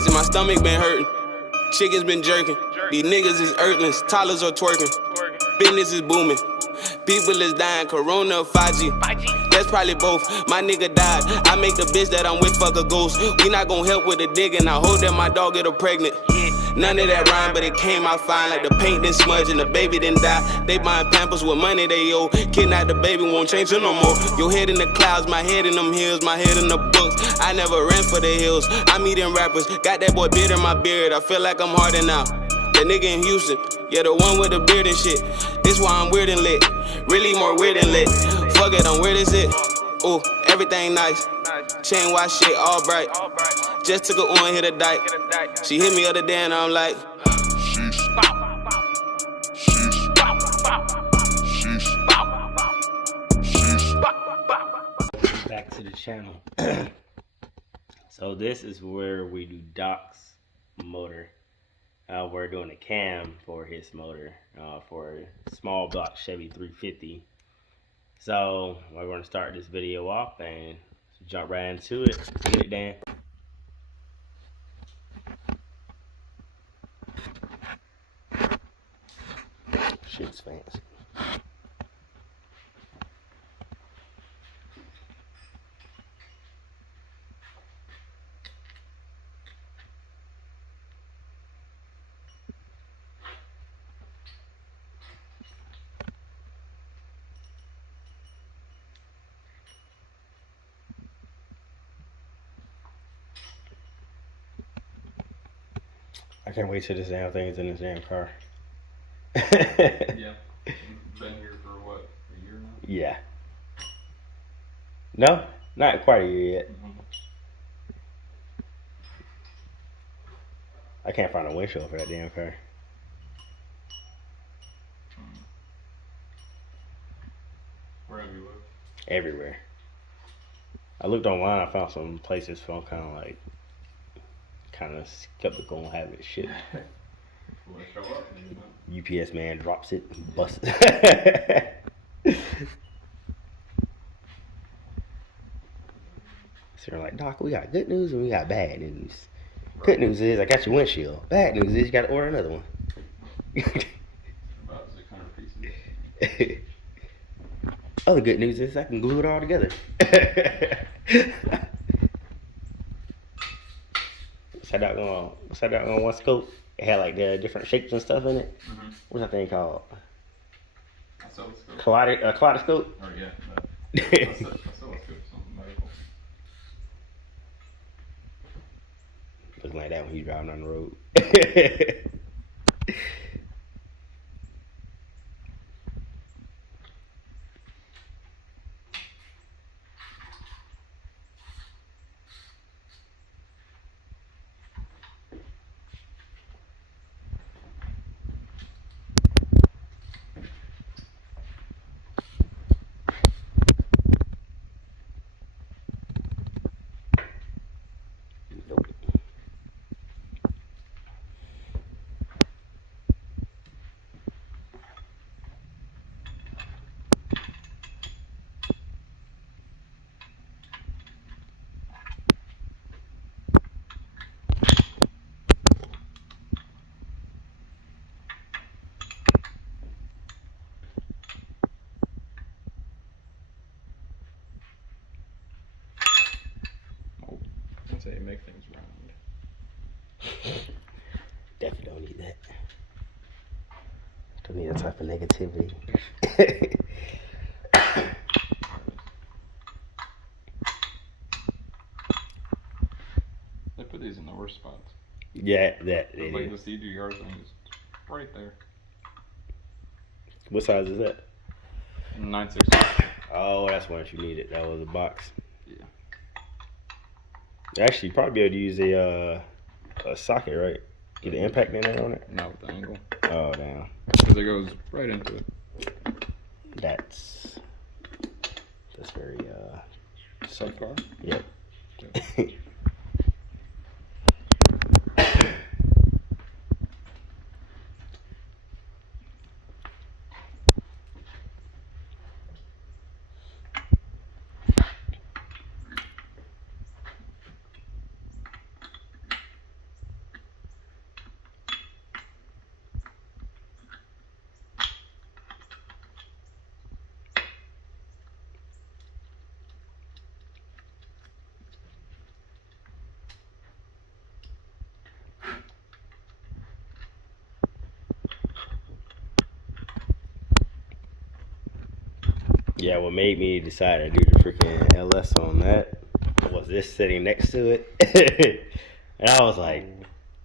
gas and my stomach been hurting. Chickens been jerking. These niggas is earthlings. Toddlers are twerking. Business is booming. People is dying. Corona, 5G. That's probably both. My nigga died. I make the bitch that I'm with fuck a ghost. We not gon' help with the digging. I hope that my dog get her pregnant. None of that rhyme, but it came out fine. Like the paint didn't smudge and the baby didn't die. They buying Pampers with money they owe. Kidnap the baby, won't change it no more. Your head in the clouds, my head in them hills, my head in the books. I never ran for the hills. I'm eating rappers. Got that boy beard in my beard. I feel like I'm harding out. That nigga in Houston, yeah, the one with the beard and shit. This why I'm weird and lit. Really more weird than lit. Fuck it, I'm weird as it. Ooh, everything nice. Chain watch shit all bright. Just took a on, hit a dike. She hit me other day and I'm like, back to the channel. So this is where we do Doc's motor. We're doing a cam for his motor for a small block Chevy 350. So we're going to start this video off and jump right into it. Get it, Dan. Shit's fancy. I can't wait till this damn thing is in this damn car. Yeah. Been here for what, a year now? Yeah. No, not quite a year yet. I can't find a windshield for that damn car. Where have you looked? Everywhere. I looked online, I found some places for I'm kind of skeptical on having shit. Will it show up? You know? UPS man drops it, busts it. So they're like, Doc, we got good news and we got bad news. Right. Good news is I got your windshield. Bad news is you got to order another one. About 600 pieces. Other good news is I can glue it all together. Sat out on one scope. It had like the different shapes and stuff in it. What's that thing called? Kaleidoscope? Oh yeah. Oscilloscope, something medical. Looking like that when you driving on the road. That's how you make things round. Definitely don't need that. Don't need that type of negativity. They put these in the worst spots. Yeah, that. Like the CGR thing is right there. What size is that? 9/16. Oh, that's one you needed. That was a box. Yeah. Actually, you probably be able to use a socket, right? Get the impact in there on it? Not with the angle. Oh, damn. Because it goes right into it. That's very, Subcar? Yep. Yeah. Yeah, what made me decide to do the freaking LS on that was this sitting next to it. And I was like,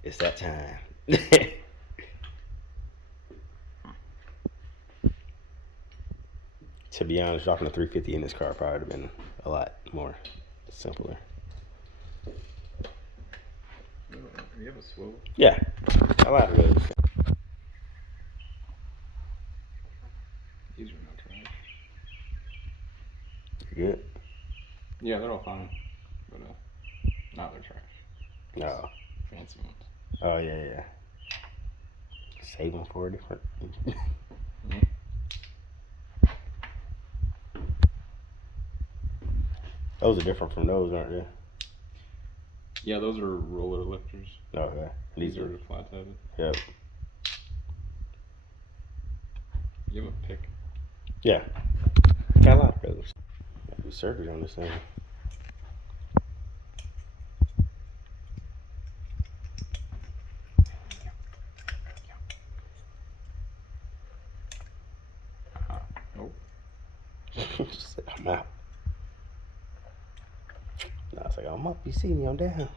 it's that time. To be honest, dropping a 350 in this car probably would have been a lot more simpler. You have a swivel? Yeah, a lot of those. These are not trash. You good? Yeah, they're all fine. But, not they're trash. No. Fancy ones. Oh, yeah. Save them for a different. Mm-hmm. Those are different from those, aren't they? Yeah, those are roller lifters. Okay. These are flat headed. Yep. You have a pick. Yeah. Got a lot of those. I do surgery on this thing. Nope. Just said, I'm out. No, I was like, I'm up. You see me, I'm down.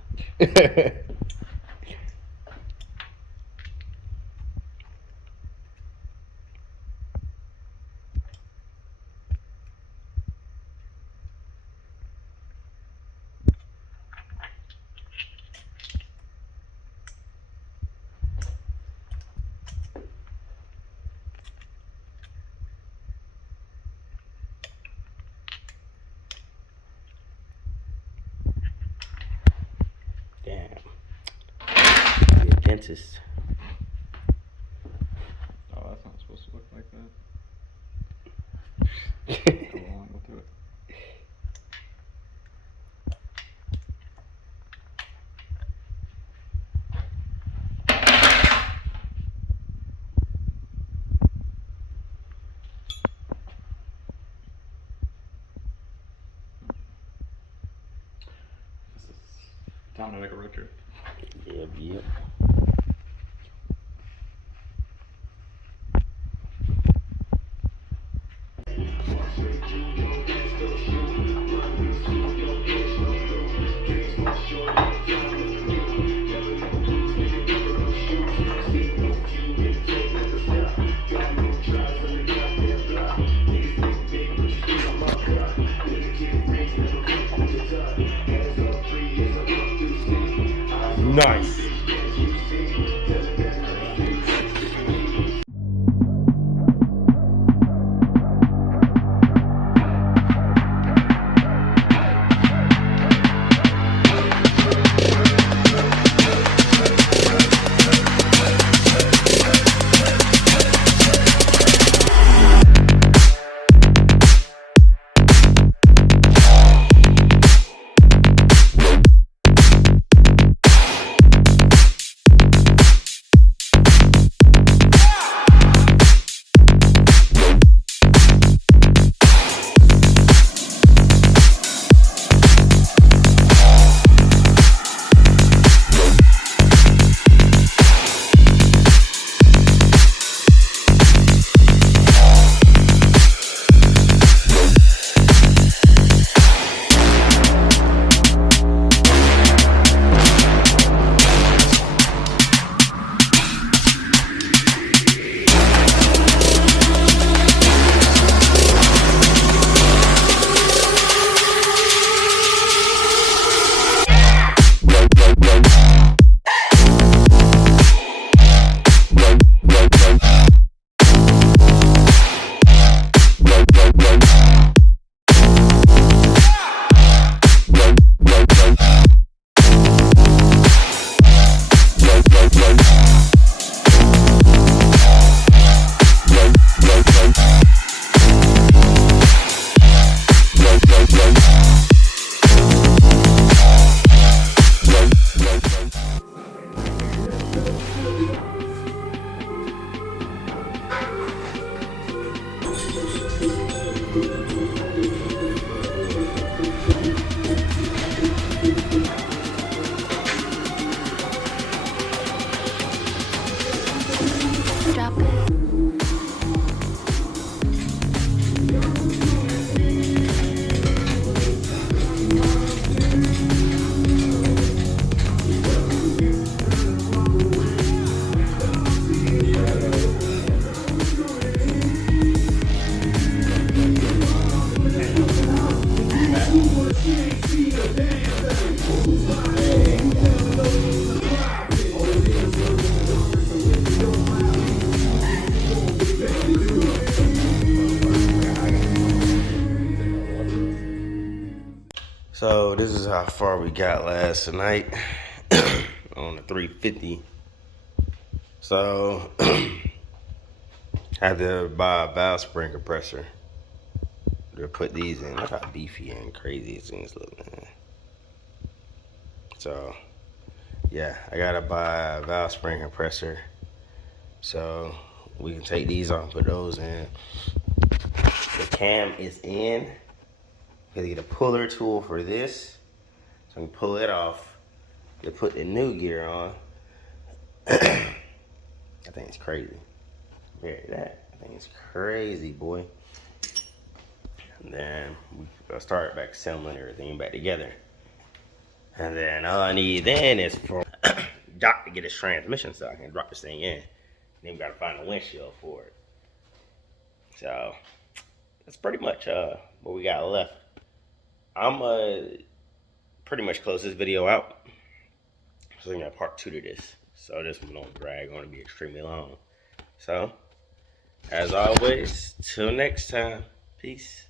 Damn. Be a dentist. Oh, that's not supposed to look like that. Go on, we'll do it. This is time to make a road trip. Yep. Nice. Drop it. this is how far we got last night on the 350. So had to buy a valve spring compressor to put these in. Look how beefy and crazy these things look, man. So yeah, I gotta buy a valve spring compressor so we can take these off and put those in. The cam is in. Gotta get a puller tool for this so I can pull it off to put the new gear on. I think it's crazy. Compare that. I think it's crazy, boy. And then we start back assembling everything back together. And then all I need then is for Doc to get his transmission so I can drop this thing in. Then we gotta find a windshield for it. So that's pretty much what we got left. I'm pretty much close this video out. So we got part 2 to this. So this one don't drag on to be extremely long. So as always, till next time, peace.